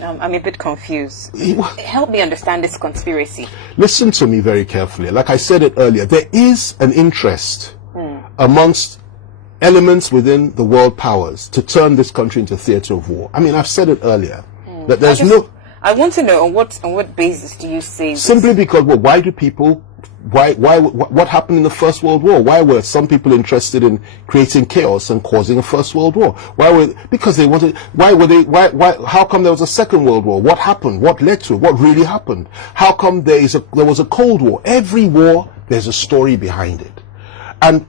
I'm a bit confused. Help me understand this conspiracy. Listen to me very carefully. Like I said it earlier, there is an interest amongst elements within the world powers to turn this country into a theater of war. I mean, I've said it earlier that there's I want to know on what basis do you say this? Simply because, well, why do people? What happened in the First World War? Why were some people interested in creating chaos and causing a First World War? Because they wanted, how come there was a Second World War? What happened? What led to it? What really happened? How come there was a Cold War? Every war, there's a story behind it. And,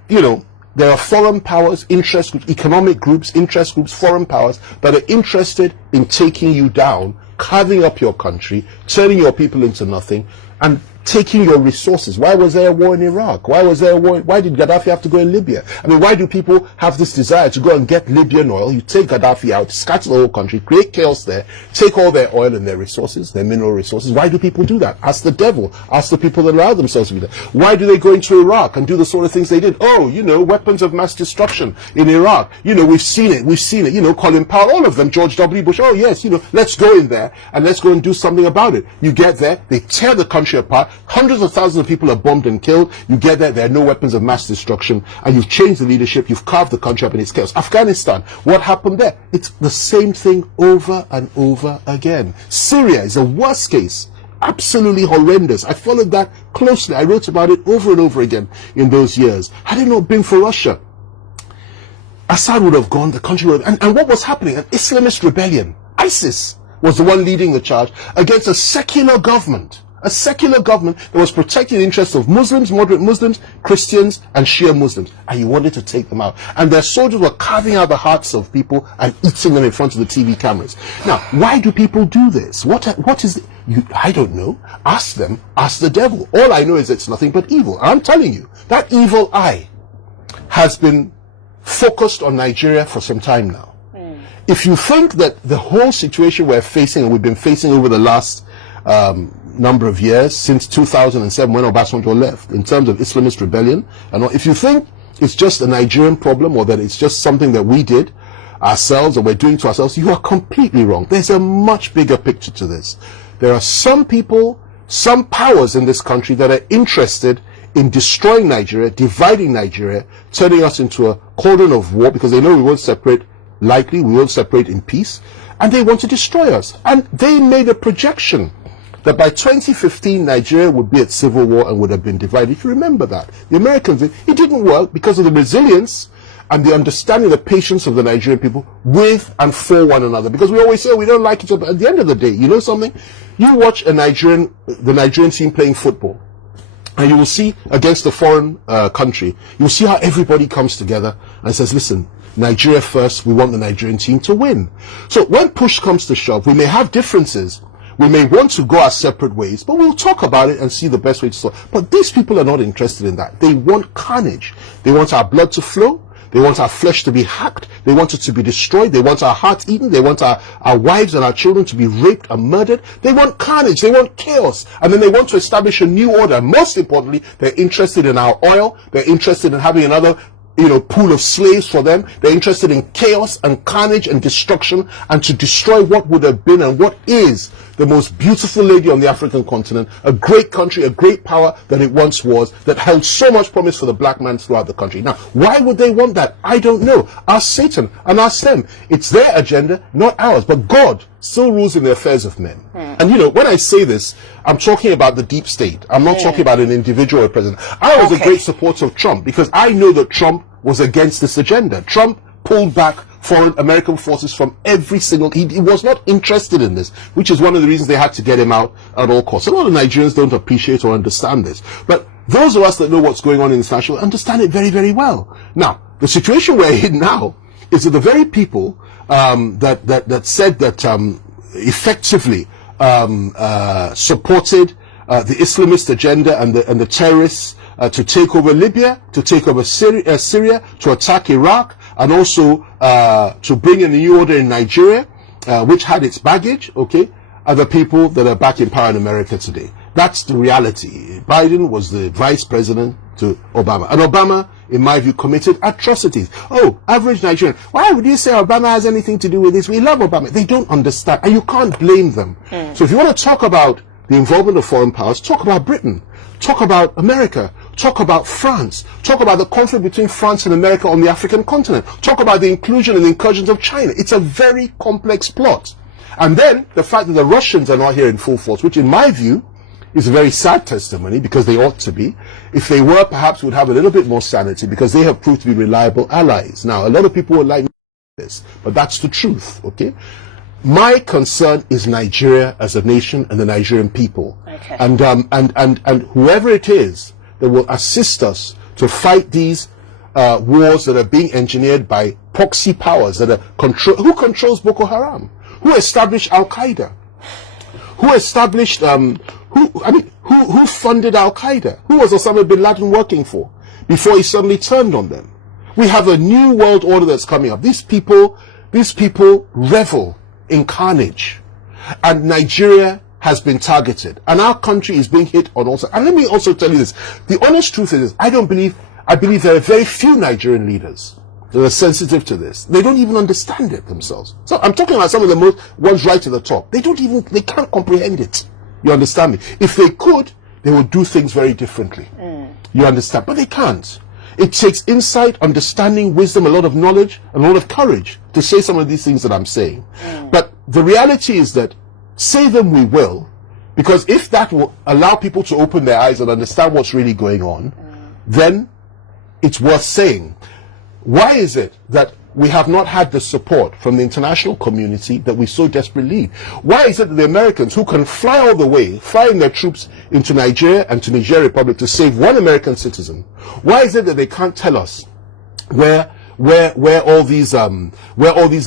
there are foreign powers, interest groups, economic groups, interest groups, foreign powers that are interested in taking you down, carving up your country, turning your people into nothing, and taking your resources. Why was there a war in Iraq? Why did Gaddafi have to go in Libya? I mean, why do people have this desire to go and get Libyan oil? You take Gaddafi out, scatter the whole country, create chaos there, take all their oil and their resources, their mineral resources. Why do people do that? Ask the devil. Ask the people that allow themselves to be there. Why do they go into Iraq and do the sort of things they did? Oh, weapons of mass destruction in Iraq. We've seen it. Colin Powell, all of them, George W. Bush. Oh, yes, let's go in there and let's go and do something about it. You get there, they tear the country apart. Hundreds of thousands of people are bombed and killed. You get there are no weapons of mass destruction, and you've changed the leadership, you've carved the country up in its chaos. Afghanistan, what happened there? It's the same thing over and over again. Syria is a worst case. Absolutely horrendous. I followed that closely. I wrote about it over and over again in those years. Had it not been for Russia, Assad would have gone, the country would have, and what was happening? An Islamist rebellion. ISIS was the one leading the charge against a secular government. A secular government that was protecting the interests of Muslims, moderate Muslims, Christians, and Shia Muslims. And you wanted to take them out. And their soldiers were carving out the hearts of people and eating them in front of the TV cameras. Now, why do people do this? What is it? I don't know. Ask them. Ask the devil. All I know is it's nothing but evil. And I'm telling you, that evil eye has been focused on Nigeria for some time now. If you think that the whole situation we're facing and we've been facing over the last number of years, since 2007 when Obasanjo left, in terms of Islamist rebellion, and if you think it's just a Nigerian problem or that it's just something that we did ourselves or we're doing to ourselves, you are completely wrong. There's a much bigger picture to this. There are some people, some powers in this country that are interested in destroying Nigeria, dividing Nigeria, turning us into a cauldron of war, because they know we won't separate lightly, we won't separate in peace, and they want to destroy us. And they made a projection that by 2015 Nigeria would be at civil war and would have been divided. If you remember that, the Americans, it didn't work because of the resilience and the understanding, the patience of the Nigerian people with and for one another. Because we always say we don't like each other. At the end of the day, you know something? You watch the Nigerian team playing football, and you will see against a foreign country, you'll see how everybody comes together and says, listen, Nigeria first, we want the Nigerian team to win. So when push comes to shove, we may have differences. We may want to go our separate ways, but we'll talk about it and see the best way to solve. But these people are not interested in that. They want carnage. They want our blood to flow. They want our flesh to be hacked. They want it to be destroyed. They want our hearts eaten. They want our wives and our children to be raped and murdered. They want carnage. They want chaos. And then they want to establish a new order. Most importantly, they're interested in our oil. They're interested in having another pool of slaves for them. They're interested in chaos and carnage and destruction, and to destroy what would have been and what is the most beautiful lady on the African continent, a great country, a great power that it once was, that held so much promise for the black man throughout the country. Now, why would they want that? I don't know. Ask Satan and ask them. It's their agenda, not ours. But God still rules in the affairs of men. And when I say this, I'm talking about the deep state. I'm not talking about an individual or president. I was a great supporter of Trump because I know that Trump was against this agenda. Trump pulled back foreign American forces from every single, he was not interested in this, which is one of the reasons they had to get him out at all costs. A lot of Nigerians don't appreciate or understand this, but those of us that know what's going on in this nation understand it very, very well. Now, the situation we're in now is that the very people that said that effectively supported the Islamist agenda and the terrorists to take over Libya, to take over Syria, to attack Iraq, and also to bring in a new order in Nigeria, which had its baggage, are the people that are back in power in America today. That's the reality. Biden was the vice president to Obama. And Obama, in my view, committed atrocities. Oh, average Nigerian. Why would you say Obama has anything to do with this? We love Obama. They don't understand, and you can't blame them. So if you want to talk about the involvement of foreign powers, talk about Britain, talk about America, talk about France, talk about the conflict between France and America on the African continent, talk about the inclusion and incursions of China. It's a very complex plot. And then the fact that the Russians are not here in full force, which in my view is a very sad testimony, because they ought to be. If they were, perhaps would have a little bit more sanity, because they have proved to be reliable allies. Now, a lot of people will like this, but that's the truth, okay? My concern is Nigeria as a nation and the Nigerian people. Okay. And whoever it is that will assist us to fight these wars that are being engineered by proxy powers that are who controls Boko Haram? Who established Al Qaeda? Who established who funded Al Qaeda? Who was Osama bin Laden working for before he suddenly turned on them? We have a new world order that's coming up. These people revel in carnage, and Nigeria has been targeted, and our country is being hit on all sides. And let me also tell you this: the honest truth is, I believe there are very few Nigerian leaders that are sensitive to this. They don't even understand it themselves. So I'm talking about some of the most ones right to the top. They can't comprehend it. You understand me? If they could, they would do things very differently. You understand? But they can't. It takes insight, understanding, wisdom, a lot of knowledge, and a lot of courage to say some of these things that I'm saying. But the reality is that say them we will, because if that will allow people to open their eyes and understand what's really going on, then it's worth saying. Why is it that we have not had the support from the international community that we so desperately need? Why is it that the Americans, who can fly all the way, flying their troops into Nigeria and to Niger Republic to save one American citizen, why is it that they can't tell us where all these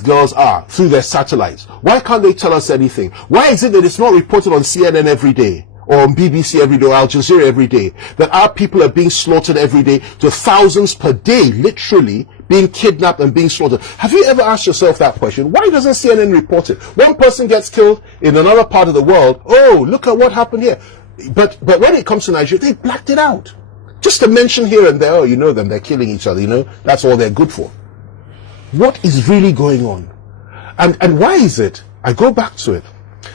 girls are through their satellites? Why can't they tell us anything? Why is it that it's not reported on CNN every day, or on BBC every day, or Al Jazeera every day, that our people are being slaughtered every day, to thousands per day, literally being kidnapped and being slaughtered? Have you ever asked yourself that question? Why doesn't CNN report it? One person gets killed in another part of the world. Oh, look at what happened here. But when it comes to Nigeria, they blacked it out. Just to mention here and there, oh, you know them, they're killing each other, you know, that's all they're good for. What is really going on? And why is it, I go back to it,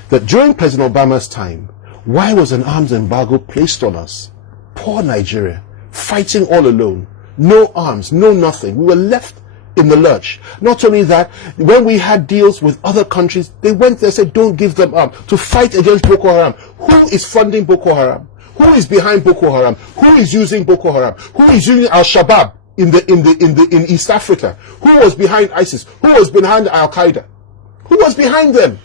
that during President Obama's time, why was an arms embargo placed on us? Poor Nigeria, fighting all alone, no arms, no nothing. We were left in the lurch. Not only that, when we had deals with other countries, they went there and said, don't give them arms to fight against Boko Haram. Who is funding Boko Haram? Who is behind Boko Haram? Who is using Boko Haram? Who is using Al-Shabaab in East Africa? Who was behind ISIS? Who was behind Al Qaeda? Who was behind them?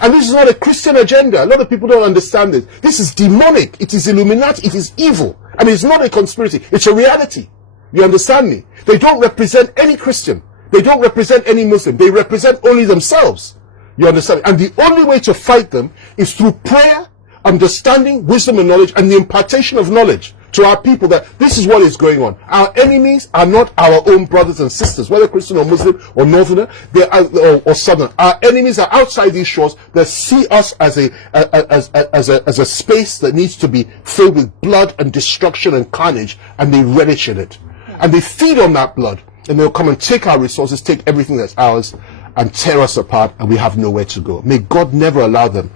And this is not a Christian agenda. A lot of people don't understand this. This is demonic. It is Illuminati. It is evil. And it's not a conspiracy. It's a reality. You understand me? They don't represent any Christian. They don't represent any Muslim. They represent only themselves. You understand? And the only way to fight them is through prayer, understanding, wisdom, and knowledge, and the impartation of knowledge to our people, that this is what is going on. Our enemies are not our own brothers and sisters, whether Christian or Muslim or Northerner, they are, or Southerner. Our enemies are outside these shores that see us as a space that needs to be filled with blood and destruction and carnage, and they relish in it. And they feed on that blood, and they'll come and take our resources, take everything that's ours, and tear us apart, and we have nowhere to go. May God never allow them